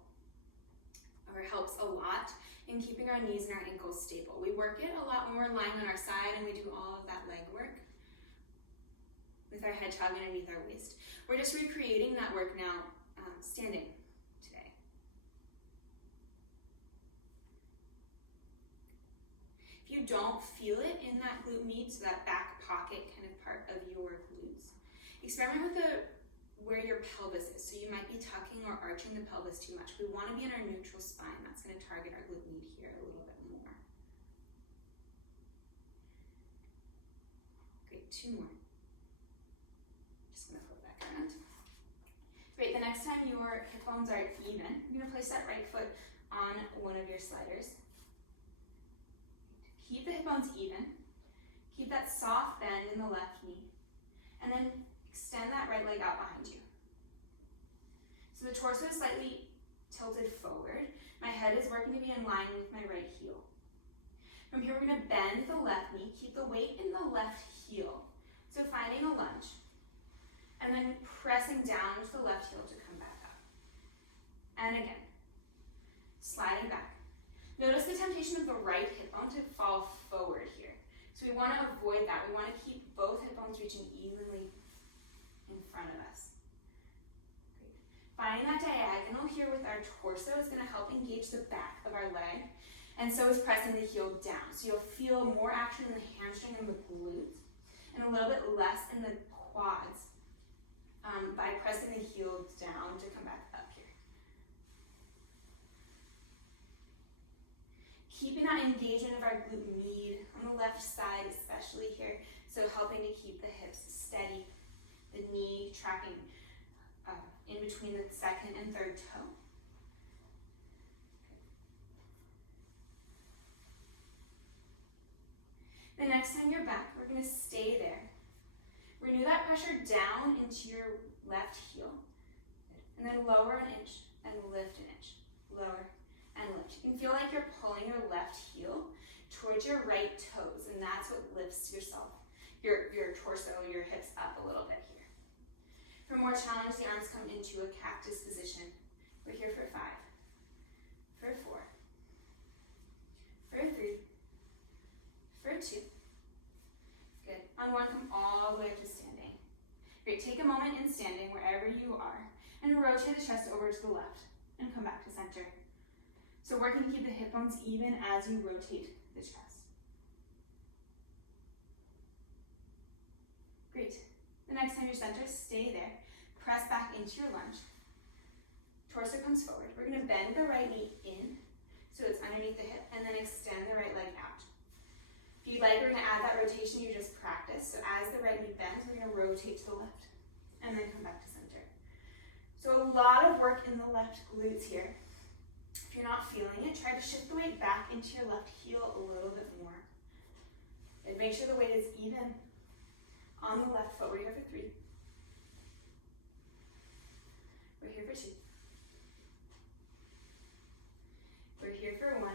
or helps a lot in keeping our knees and our ankles stable. We work it a lot when we're lying on our side and we do all of that leg work with our hedgehog underneath our waist. We're just recreating that work now standing today. If you don't feel it in that glute med, so that back pocket kind of part of your glutes, experiment with where your pelvis is. So you might be tucking or arching the pelvis too much. We want to be in our neutral spine. That's going to target our glute med here a little bit more. Great, 2 more. Just going to flip back. Great, the next time your hip bones are even, you're gonna place that right foot on one of your sliders. Keep the hip bones even. Keep that soft bend in the left knee. And then extend that right leg out behind you. So the torso is slightly tilted forward. My head is working to be in line with my right heel. From here, we're going to bend the left knee. Keep the weight in the left heel. So finding a lunge. And then pressing down with the left heel to come back up. And again, sliding back. Notice the temptation of the right hip bone to fall forward here. So we want to avoid that. We want to keep both hip bones reaching evenly in front of us. Great. Finding that diagonal here with our torso is going to help engage the back of our leg, and so is pressing the heel down. So you'll feel more action in the hamstring and the glutes, and a little bit less in the quads by pressing the heel down to come back up here. Keeping that engagement of our glute med on the left side, especially here, so helping to keep the hips steady, the knee tracking in between the second and third toe. The next time you're back, we're going to stay there. Renew that pressure down into your left heel, and then lower an inch and lift an inch, lower and lift. You can feel like you're pulling your left heel towards your right toes, and that's what lifts yourself, your torso, your hips up a little bit here. For more challenge, the arms come into a cactus position. We're here for 5, for 4, for 3, for 2. Good. On 1, come all the way up to standing. Great, take a moment in standing wherever you are, and rotate the chest over to the left, and come back to center. So working to keep the hip bones even as you rotate the chest. Great. The next time you're centered, stay there. Press back into your lunge. Torso comes forward. We're going to bend the right knee in so it's underneath the hip, and then extend the right leg out. If you'd like, we're going to add that rotation you just practiced. So as the right knee bends, we're going to rotate to the left, and then come back to center. So a lot of work in the left glutes here. If you're not feeling it, try to shift the weight back into your left heel a little bit more. And make sure the weight is even on the left foot. We're here for 3. We're here for 2. We're here for 1.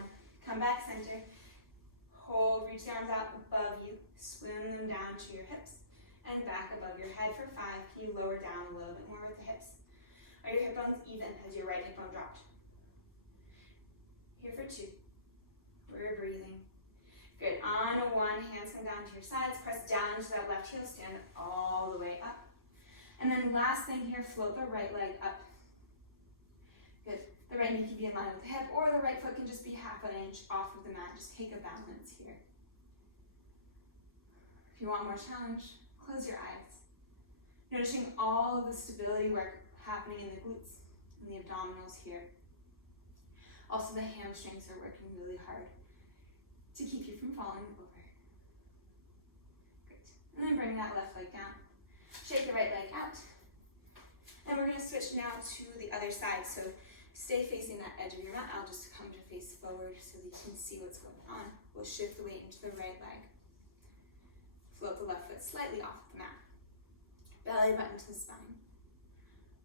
Come back center. Hold, reach the arms out above you. Swim them down to your hips and back above your head for 5. Can you lower down a little bit more with the hips? Are your hip bones even as your right hip bone dropped? Here for 2. We're breathing. Good. On a 1, hands come down to your sides. Press down into that left heel. Stand all the way up. And then last thing here, float the right leg up. Good. The right knee can be in line with the hip, or the right foot can just be half an inch off of the mat. Just take a balance here. If you want more challenge, close your eyes. Noticing all of the stability work happening in the glutes and the abdominals here. Also, the hamstrings are working really hard to keep you from falling over. Great. And then bring that left leg down. Shake the right leg out. And we're going to switch now to the other side. So stay facing that edge of your mat. I'll just come to face forward so that you can see what's going on. We'll shift the weight into the right leg. Float the left foot slightly off the mat. Belly button to the spine.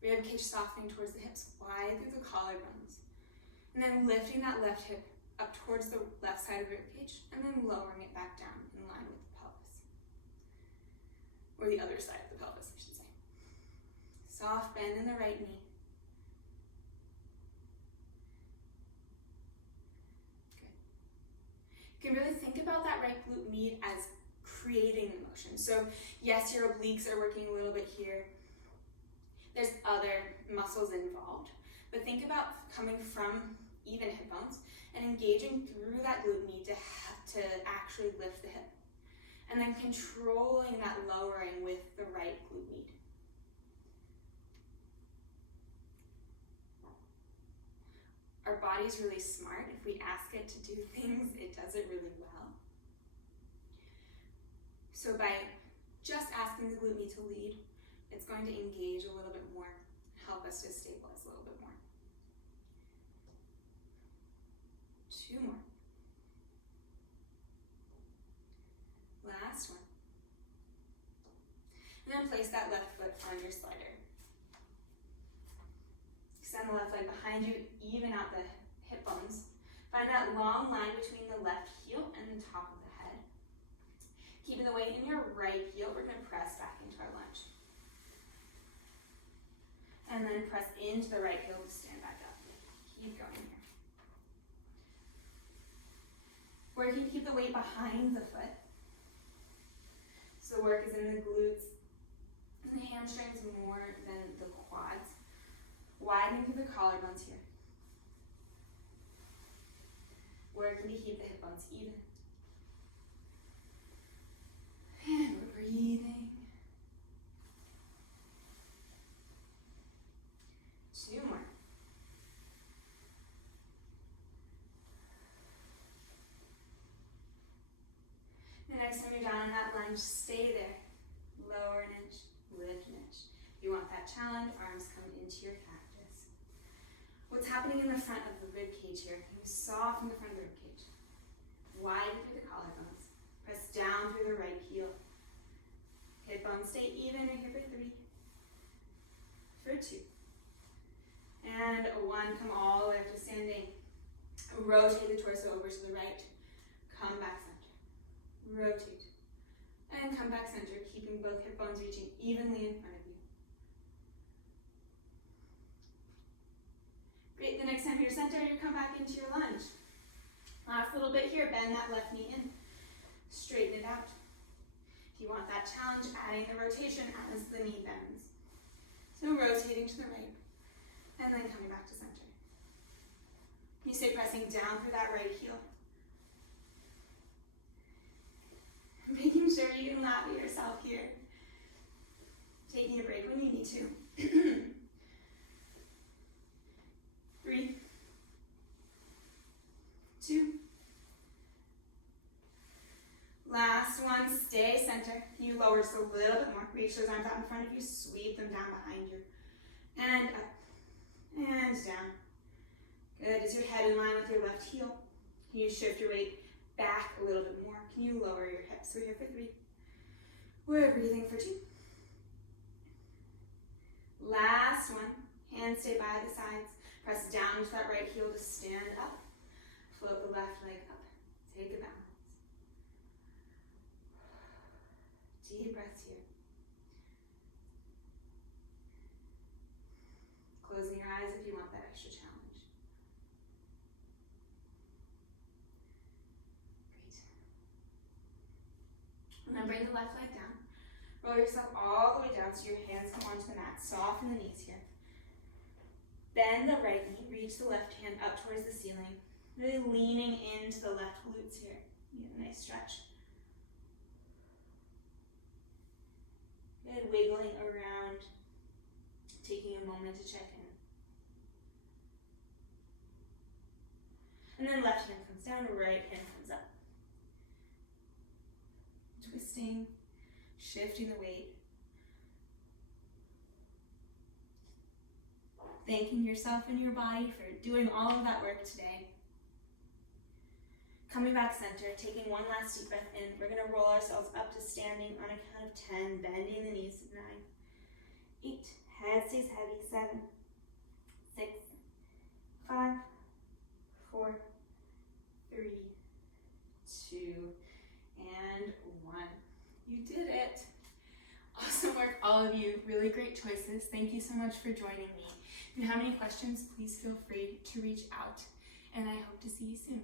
Ribcage softening towards the hips, wide through the collarbones. And then lifting that left hip up towards the left side of the ribcage, and then lowering it back down in line with the pelvis. Or the other side of the pelvis, I should say. Soft bend in the right knee. Good. You can really think about that right glute med as creating the motion. So yes, your obliques are working a little bit here. There's other muscles involved, but think about coming from even hip bones and engaging through that glute med to actually lift the hip, and then controlling that lowering with the right glute med. Our body's really smart. If we ask it to do things, it does it really well. So by just asking the glute med to lead, it's going to engage a little bit more, help us to stabilize a little bit more. 2 more. Last one. And then place that left foot on your slider. Extend the left leg behind you, even out the hip bones. Find that long line between the left heel and the top of the head. Keeping the weight in your right heel, we're going to press back into our lunge. And then press into the right heel to stand back up. Keep going here. Working to keep the weight behind the foot. So the work is in the glutes and the hamstrings more than the quads. Widening through the collarbones here. Working to keep the hip bones even. And we're breathing. 2 more. The next time you're down on that lunge, stay there. Lower an inch, lift an inch. If you want that challenge, arms come into your cactus. What's happening in the front of the rib cage here? Can you soften the front of the rib cage? Widen through the collarbones. Press down through the right heel. Hip bones stay even. We're here for 3. For 2. And 1. Come all the way up to standing. Rotate the torso over to the right. Come back center. Rotate. And come back center, keeping both hip bones reaching evenly in front of you. Great, the next time you're center, you come back into your lunge. Last little bit here, bend that left knee in. Straighten it out. If you want that challenge, adding the rotation as the knee bends. So rotating to the right, and then coming back to center. You stay pressing down through that right heel. Making sure you can laugh at yourself here. Taking a break when you need to. 3, 2. Last one, stay center. You lower just a little bit more. Reach those arms out in front of you, sweep them down behind you. And up, and down. Good, is your head in line with your left heel? Can you shift your weight back a little bit more? Can you lower your hips? We're here for 3. We're breathing for 2. Last one, hands stay by the sides. Press down to that right heel to stand up. Float the left leg up. Take a balance. Deep breaths here. Closing your eyes if you want that extra challenge. Great. And then bring the left leg down. Roll yourself all the way down so your hands come onto the mat. Soften the knees here. Bend the right knee, reach the left hand up towards the ceiling. Really leaning into the left glutes here. You get a nice stretch. Good, wiggling around, taking a moment to check in. And then left hand comes down, right hand comes up. Twisting, shifting the weight. Thanking yourself and your body for doing all of that work today. Coming back center, taking one last deep breath in. We're going to roll ourselves up to standing on a count of 10, bending the knees to 9, 8, head stays heavy, 7, 6, 5, 4, 3, 2, and 1. You did it. Awesome work, all of you. Really great choices. Thank you so much for joining me. If you have any questions, please feel free to reach out, and I hope to see you soon.